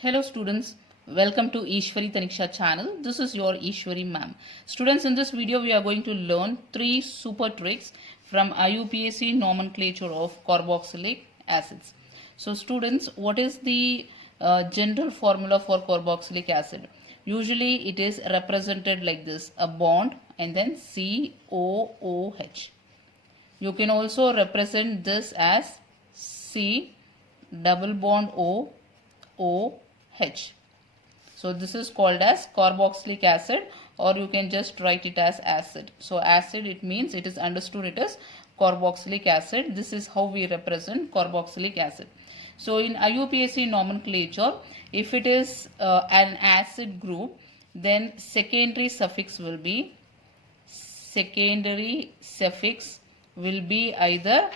Hello students, welcome to Eshwari Taniksha channel. This is your Eshwari ma'am. Students, in this video we are going to learn 3 super tricks from IUPAC Nomenclature of Carboxylic acids. So students, what is the general formula for carboxylic acid? Usually it is represented like this, a bond and then COOH. You can also represent this as C double bond O OH. So this is called as carboxylic acid, or you can just write it as acid. So acid, it means it is understood it is carboxylic acid. This is how we represent carboxylic acid. So in IUPAC nomenclature, if it is an acid group, then secondary suffix will be either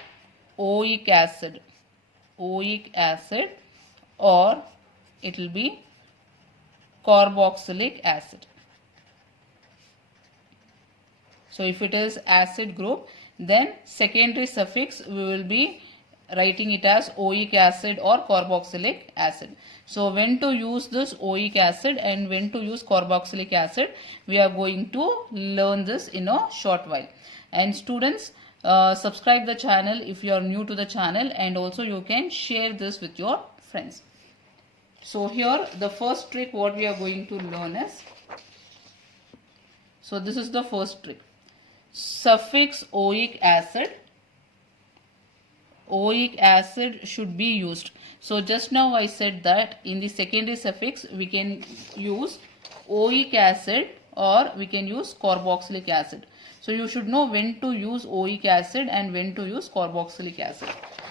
oic acid or it will be carboxylic acid. So if it is acid group, then secondary suffix we will be writing it as oic acid or carboxylic acid. So when to use this oic acid and when to use carboxylic acid, we are going to learn this in a short while. And students, subscribe the channel if you are new to the channel, and also you can share this with your friends. So here the first trick what we are going to learn is, so this is the first trick, suffix oic acid should be used. So just now I said that in the secondary suffix we can use oic acid or we can use carboxylic acid. So you should know when to use oic acid and when to use carboxylic acid.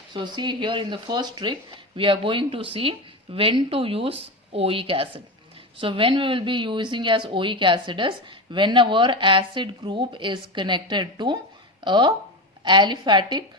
So see here in the first trick we are going to see when to use oic acid. So when we will be using as oic acid is whenever acid group is connected to a aliphatic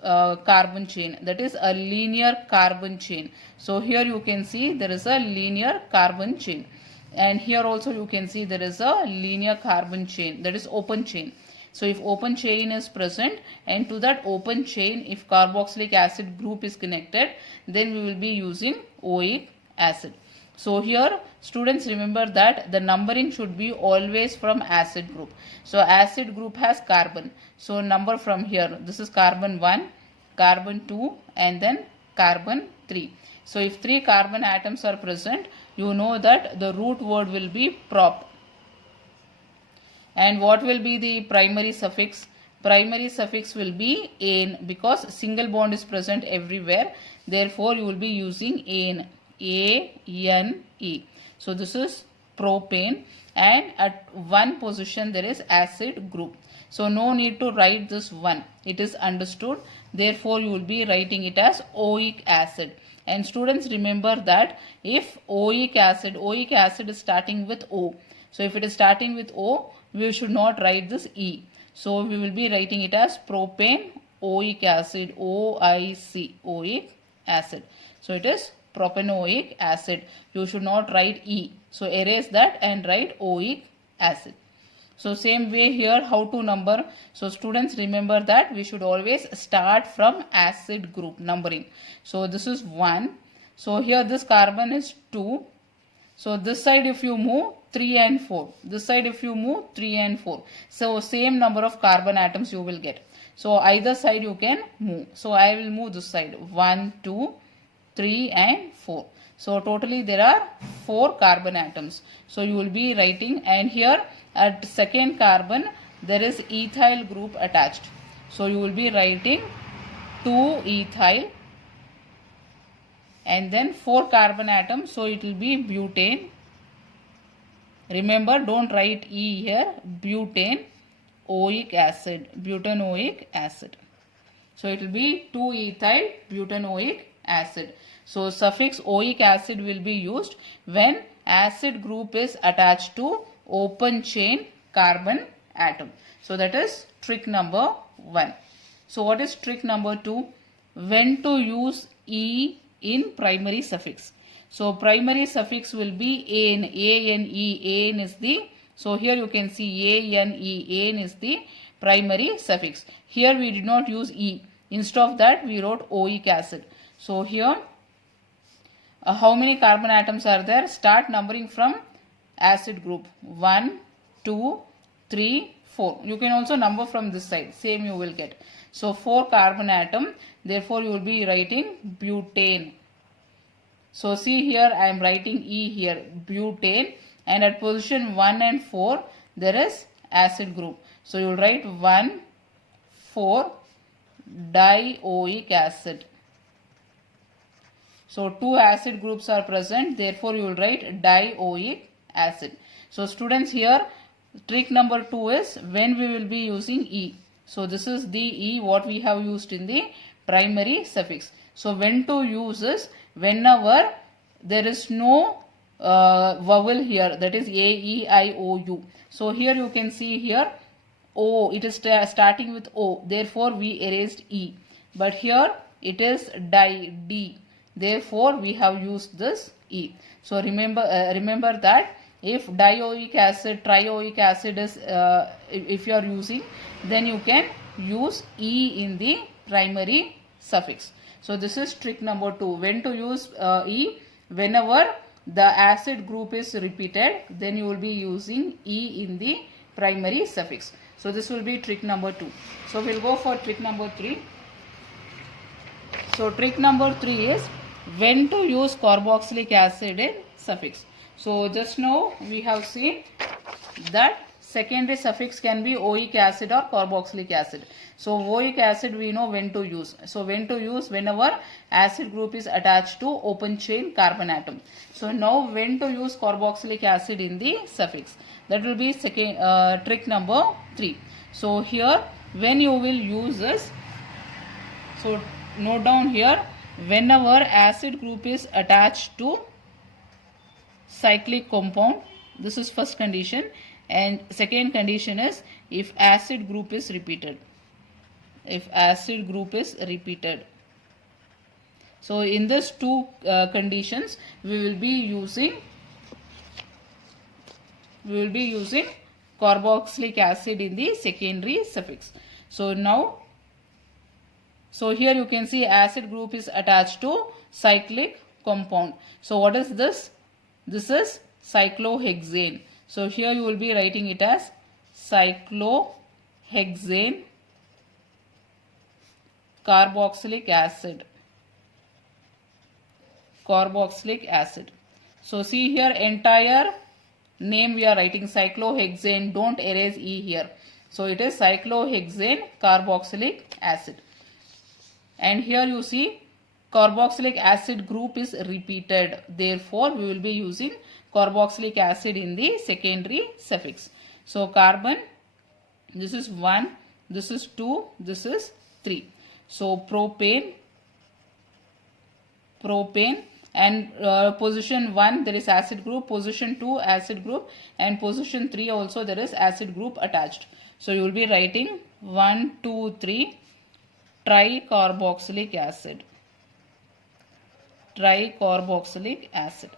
carbon chain, that is a linear carbon chain. So here you can see there is a linear carbon chain, and here also you can see there is a linear carbon chain, that is open chain. So if open chain is present, and to that open chain if carboxylic acid group is connected, then we will be using oic acid. So here students, remember that the numbering should be always from acid group. So acid group has carbon, so number from here, this is carbon 1, carbon 2 and then carbon 3. So if 3 carbon atoms are present, you know that the root word will be prop. And what will be the primary suffix? Primary suffix will be ane, because single bond is present everywhere. Therefore, you will be using ane, A-N-E. So this is propane, and at one position there is acid group. So no need to write this one. It is understood. Therefore, you will be writing it as oic acid. And students, remember that if oic acid is starting with O. So if it is starting with O, we should not write this E. So we will be writing it as propane oic acid, OIC, oic acid. So it is propanoic acid. You should not write E. So erase that and write oic acid. So same way here, how to number? So students, remember that we should always start from acid group numbering. So this is 1. So here this carbon is 2. So this side if you move, 3 and 4. This side if you move, 3 and 4. So same number of carbon atoms you will get. So either side you can move. So I will move this side, 1, 2, 3 and 4. So totally there are 4 carbon atoms. So you will be writing, and here at second carbon there is ethyl group attached. So you will be writing 2 ethyl and then 4 carbon atoms. So it will be butane. Remember, don't write E here. Butane oic acid, butanoic acid. So it will be 2 ethyl butanoic acid. So suffix oic acid will be used when acid group is attached to open chain carbon atom. So that is trick number 1. So what is trick number 2? When to use E in primary suffix. So primary suffix will be ane, A-N-E, ane is the, so here you can see A-N-E, ane is the primary suffix. Here we did not use E. Instead of that we wrote oic acid. So here How many carbon atoms are there? Start numbering from acid group. 1, 2, 3, 4. You can also number from this side. Same you will get. So 4 carbon atom. Therefore you will be writing butane. So see here I am writing E here, butane, and at position 1 and 4 there is acid group. So you will write 1, 4 dioic acid. So 2 acid groups are present, therefore you will write dioic acid. So students, here trick number 2 is when we will be using E. So this is the E what we have used in the primary suffix. So when to use is whenever there is no vowel here, that is A, E, I, O, U. So here you can see here O, it is starting with O, therefore we erased E. But here it is D, therefore we have used this E. So remember that if dioic acid, trioic acid is if you are using, then you can use E in the primary suffix. So this is trick number 2. When to use E? Whenever the acid group is repeated, then you will be using E in the primary suffix. So this will be trick number 2. So we'll go for trick number 3. So trick number 3 is when to use carboxylic acid in suffix. So just now we have seen that secondary suffix can be oic acid or carboxylic acid. So oic acid we know when to use. So when to use? Whenever acid group is attached to open chain carbon atom. So now when to use carboxylic acid in the suffix? That will be second trick number 3. So here when you will use this, so note down here, whenever acid group is attached to cyclic compound, this is first condition, and second condition is if acid group is repeated. If acid group is repeated. So in these two conditions we will be using carboxylic acid in the secondary suffix. So now, so here you can see acid group is attached to cyclic compound. So what is this? This is cyclohexane. So here you will be writing it as cyclohexane carboxylic acid. Carboxylic acid. So see here entire name we are writing cyclohexane. Don't erase E here. So it is cyclohexane carboxylic acid. And here you see carboxylic acid group is repeated. Therefore we will be using carboxylic acid in the secondary suffix. So carbon, this is 1, this is 2, this is 3. So propane, and position 1 there is acid group, position 2 acid group, and position 3 also there is acid group attached. So you will be writing 1, 2, 3 tricarboxylic acid. Tricarboxylic acid.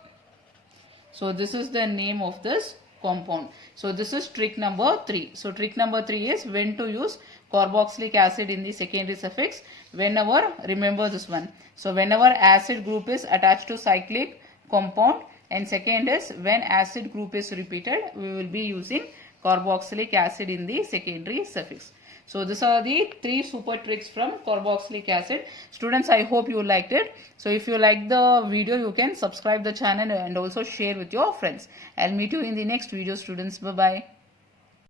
So this is the name of this compound. So this is trick number 3. So trick number 3 is when to use carboxylic acid in the secondary suffix. Whenever, remember this one. So whenever acid group is attached to cyclic compound, and second is when acid group is repeated, we will be using carboxylic acid in the secondary suffix. So these are the 3 super tricks from carboxylic acid. Students, I hope you liked it. So if you like the video, you can subscribe the channel and also share with your friends. I'll meet you in the next video, students. Bye-bye.